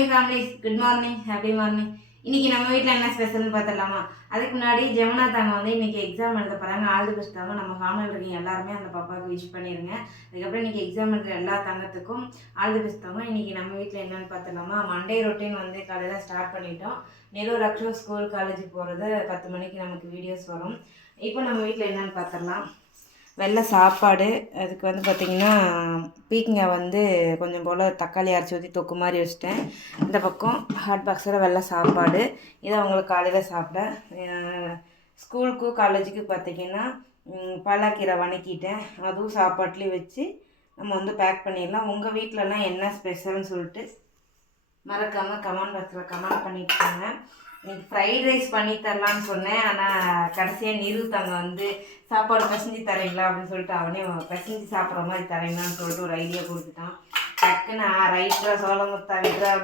Morning families, good morning, happy morning. இன்னைக்கு நம்ம வீட்டில் என்ன ஸ்பெஷல்னு பார்த்துடலாமா? அதுக்கு முன்னாடி ஜெமுனா தாங்க வந்து இன்னைக்கு எக்ஸாம் எழுத போகிறாங்க. ஆல் தி பெஸ்ட் தாங்க. நம்ம ஃபேமிலியில் இருக்கீங்க எல்லாருமே அந்த பாப்பாவுக்கு விஷ் பண்ணிடுங்க. அதுக்கப்புறம் இன்னைக்கு எக்ஸாம் எழுதுற எல்லா தங்கத்துக்கும் ஆல் தி பெஸ்ட் தாங்க. இன்னைக்கு நம்ம வீட்டில் என்னென்னு பார்த்துடலாமா? மண்டே ரொட்டீன் வந்து காலையில் ஸ்டார்ட் பண்ணிட்டோம். நெல்லூர் ஆக்சுவல் ஸ்கூல் காலேஜுக்கு போகிறது 10 மணிக்கு நமக்கு வீடியோஸ் வரும். இப்போ நம்ம வீட்டில் என்னென்னு பார்த்துடலாம். வெள்ளை சாப்பாடு, அதுக்கு வந்து பார்த்திங்கன்னா பீக்கங்காய் வந்து கொஞ்சம் போல் தக்காளி அரைச்சி ஊற்றி தொக்கு மாதிரி வச்சுட்டேன். இந்த பக்கம் ஹாட் பாக்ஸில் வெள்ளை சாப்பாடு, இதை அவங்களுக்கு காலையில் சாப்பிட. ஸ்கூலுக்கு காலேஜுக்கு பார்த்திங்கன்னா பாலாக்கீரை வணக்கிட்டேன், அதுவும் சாப்பாட்லேயும் வச்சு நம்ம வந்து பேக் பண்ணிடலாம். உங்கள் வீட்டிலலாம் என்ன ஸ்பெஷல்னு சொல்லிட்டு மறக்காமல் கமெண்ட் பாக்ஸில் கமெண்ட் பண்ணிட்டுருங்க. இன்னைக்கு ஃப்ரைட் ரைஸ் பண்ணி தரலான்னு சொன்னேன், ஆனால் கடைசியாக நிறுத்தாங்க வந்து சாப்பாடு பசஞ்சு தரீங்களா அப்படின்னு சொல்லிட்டு அவனே பசஞ்சு சாப்பிட்ற மாதிரி தரீங்களான்னு சொல்லிட்டு ஒரு ஐடியா கொடுத்துட்டான். டக்குன்னு ரைட்டா சோளமுத்தா விட்றா அப்படி